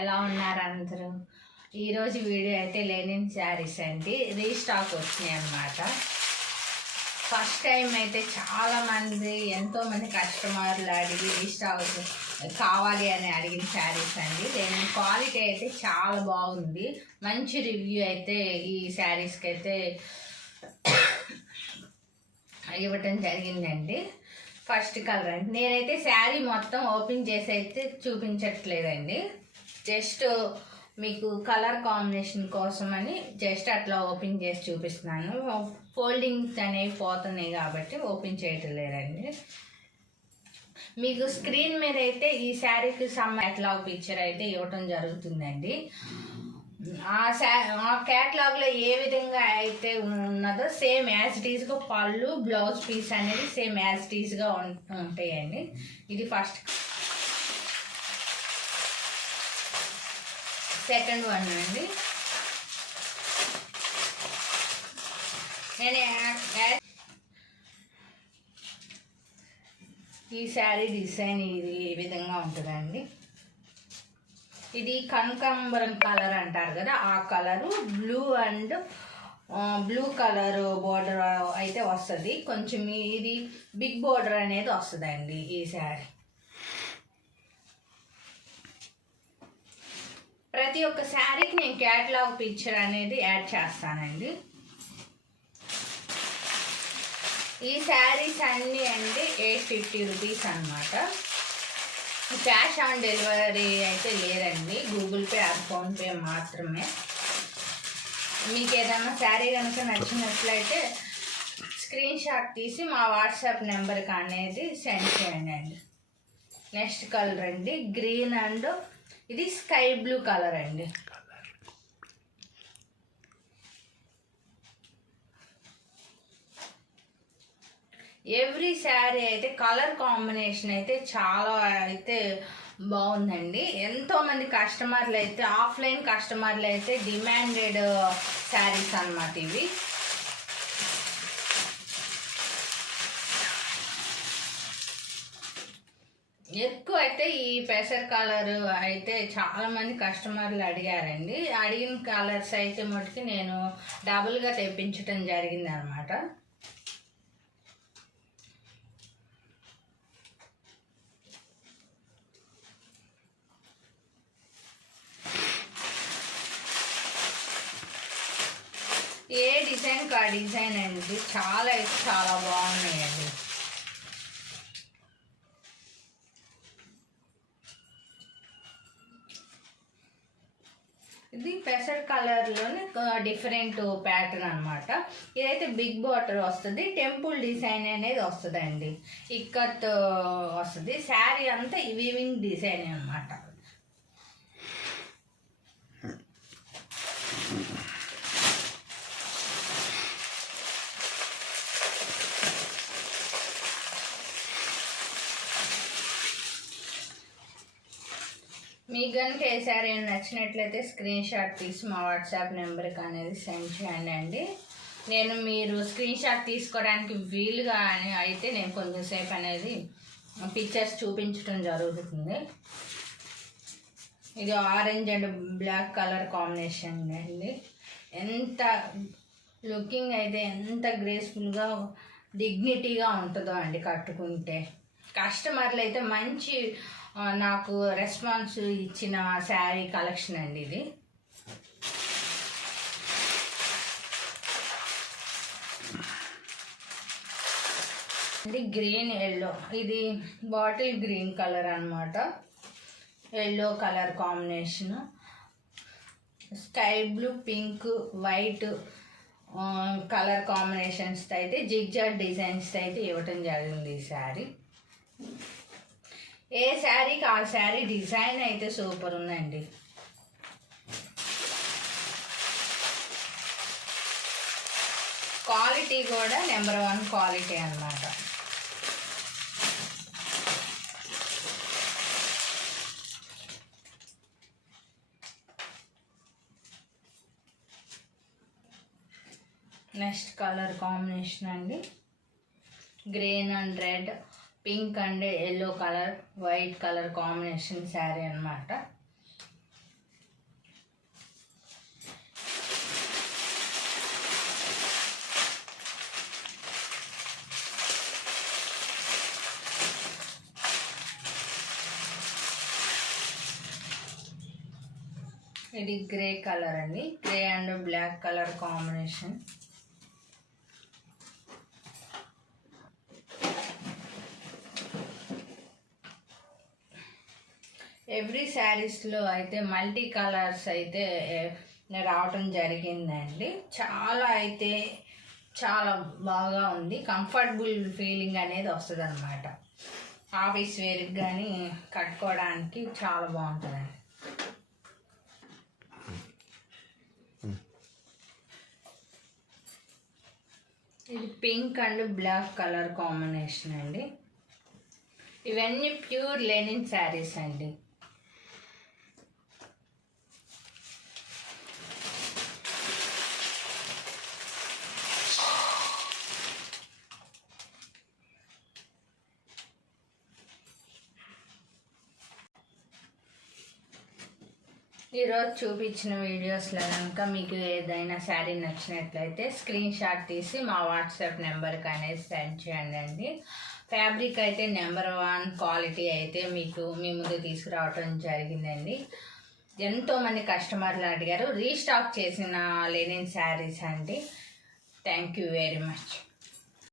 ఎలా ఉన్నారు అందరూ? ఈరోజు వీడియో అయితే లెనిన్ శారీస్ అండి, రీస్టాక్ వచ్చినాయి అన్నమాట. ఫస్ట్ టైం అయితే చాలామంది ఎంతోమంది కస్టమర్లు అడిగి రీస్టాక్ కావాలి అని అడిగిన శారీస్ అండి. లెనిన్ క్వాలిటీ అయితే చాలా బాగుంది, మంచి రివ్యూ అయితే ఈ శారీస్కి అయితే ఇవ్వటం జరిగిందండి. ఫస్ట్ కలర్ అండి, నేనైతే శారీ మొత్తం ఓపెన్ చేసి అయితే చూపించట్లేదండి, జస్ట్ మీకు కలర్ కాంబినేషన్ కోసమని జస్ట్ అట్లా ఓపెన్ చేసి చూపిస్తున్నాను. ఫోల్డింగ్స్ అనేవి పోతున్నాయి కాబట్టి ఓపెన్ చేయటం లేదండి. మీకు స్క్రీన్ మీద అయితే ఈ శారీకి క్యాటలాగ్ పిక్చర్ అయితే ఇవ్వటం జరుగుతుందండి. ఆ క్యాటలాగ్లో ఏ విధంగా అయితే ఉన్నదో సేమ్ యాజ్ ఇట్ ఈస్గా పళ్ళు బ్లౌజ్ పీస్ అనేది సేమ్ యాజ్ ఇట్ ఈస్గా ఉంటాయండి. ఇది ఫస్ట్. సెకండ్ వన్ అండి, నేను ఈ శారీ డిజైన్ ఇది ఈ విధంగా ఉంటుందండి. ఇది కనకాంబరం కలర్ అంటారు కదా, ఆ colour blue and blue colour border అయితే వస్తుంది. కొంచెం ఇది బిగ్ బోర్డర్ అనేది వస్తుందండి ఈ శారీ. ప్రతి ఒక్క శారీకి నేను క్యాటలాగ్ పిక్చర్ అనేది యాడ్ చేస్తానండి. ఈ శారీస్ అన్నీ అండి 850 రూపీస్ అనమాట. క్యాష్ ఆన్ డెలివరీ అయితే లేదండి, గూగుల్ పే ఆర్ ఫోన్పే మాత్రమే. మీకు ఏదైనా శారీ కనుక నచ్చినట్లయితే స్క్రీన్ షాట్ తీసి మా వాట్సాప్ నెంబర్కి అనేది సెండ్ చేయండి అండి. నెక్స్ట్ కలర్ అండి, గ్రీన్ అండ్ ఇది స్కై బ్లూ కలర్ అండి. ఎవ్రీ శారీ అయితే కలర్ కాంబినేషన్ అయితే చాలా అయితే బాగుందండి. ఎంతోమంది కస్టమర్లు అయితే ఆఫ్లైన్ కస్టమర్లు అయితే డిమాండెడ్ శారీస్ అన్నమాట ఇవి. ఎక్కువ అయితే ఈ పెసర్ కలర్ అయితే చాలా మంది కస్టమర్లు అడిగారండి. అడిగిన కలర్స్ అయితే మటుకు నేను డబుల్గా తెప్పించడం జరిగింది అనమాట. ఏ డిజైన్ కా డిజైన్ అండి, చాలా అయితే చాలా బాగున్నాయండి. ఇది పెసర్ కలర్లోనే డిఫరెంట్ ప్యాటర్న్ అనమాట. ఇదైతే బిగ్ బార్డర్ వస్తుంది, టెంపుల్ డిజైన్ అనేది వస్తుందండి, ఇక్కత్ వస్తుంది. శారీ అంతా వీవింగ్ డిజైన్ అనమాట. మీకు కనుక ఏ శారీ నచ్చినట్లయితే స్క్రీన్ షాట్ తీసి మా వాట్సాప్ నెంబర్కి అనేది సెండ్ చేయండి అండి. మీరు స్క్రీన్ షాట్ తీసుకోవడానికి వీలుగా అయితే నేను కొంచెం సేపు అనేది పిక్చర్స్ చూపించడం జరుగుతుంది. ఇది orange and black colour combination అండి. ఎంత లుకింగ్ అయితే ఎంత గ్రేస్ఫుల్గా డిగ్నిటీగా ఉంటుందో అండి కట్టుకుంటే. కస్టమర్లు అయితే మంచి నాకు రెస్పాన్స్ ఇచ్చిన శారీ కలెక్షన్ అండి ఇది. గ్రీన్ ఎల్లో, ఇది బాటిల్ గ్రీన్ కలర్ అనమాట. Yellow colour combination, sky blue, pink, white colour combinations అయితే జిగ్జాగ్ డిజైన్స్ అయితే ఇవ్వటం జరిగింది ఈ శారీ. ఏ శారీకి ఆ శారీ డిజైన్ అయితే సూపర్ ఉందండి. క్వాలిటీ కూడా నెంబర్ 1 క్వాలిటీ అన్నమాట. నెక్స్ట్ కలర్ కాంబినేషన్ అండి, green and red, pink and yellow colour, white colour combination sari అన్నమాట. ఇది గ్రే కలర్ అండి, grey and black colour combination. Every శారీస్లో అయితే మల్టీ కలర్స్ అయితే రావటం జరిగిందండి. చాలా బాగా ఉంది. కంఫర్టబుల్ ఫీలింగ్ అనేది వస్తుంది అనమాట. ఆఫీస్ వేర్కి కానీ కట్టుకోవడానికి చాలా బాగుంటుందండి. ఇది pink and black colour combination అండి. ఇవన్నీ ప్యూర్ లెనిన్ శారీస్ అండి. ఈరోజు చూపించిన వీడియోస్లో కనుక మీకు ఏదైనా శారీ నచ్చినట్లయితే స్క్రీన్ షాట్ తీసి మా వాట్సాప్ నెంబర్కి అనేది సెండ్ చేయండి. ఫ్యాబ్రిక్ అయితే నెంబర్ 1 క్వాలిటీ అయితే మీకు మీ ముందు తీసుకురావటం జరిగిందండి. ఎంతోమంది కస్టమర్లు అడిగారు. రీస్టాక్ చేసిన లెనిన్ శారీస్ అండి. Thank you very much.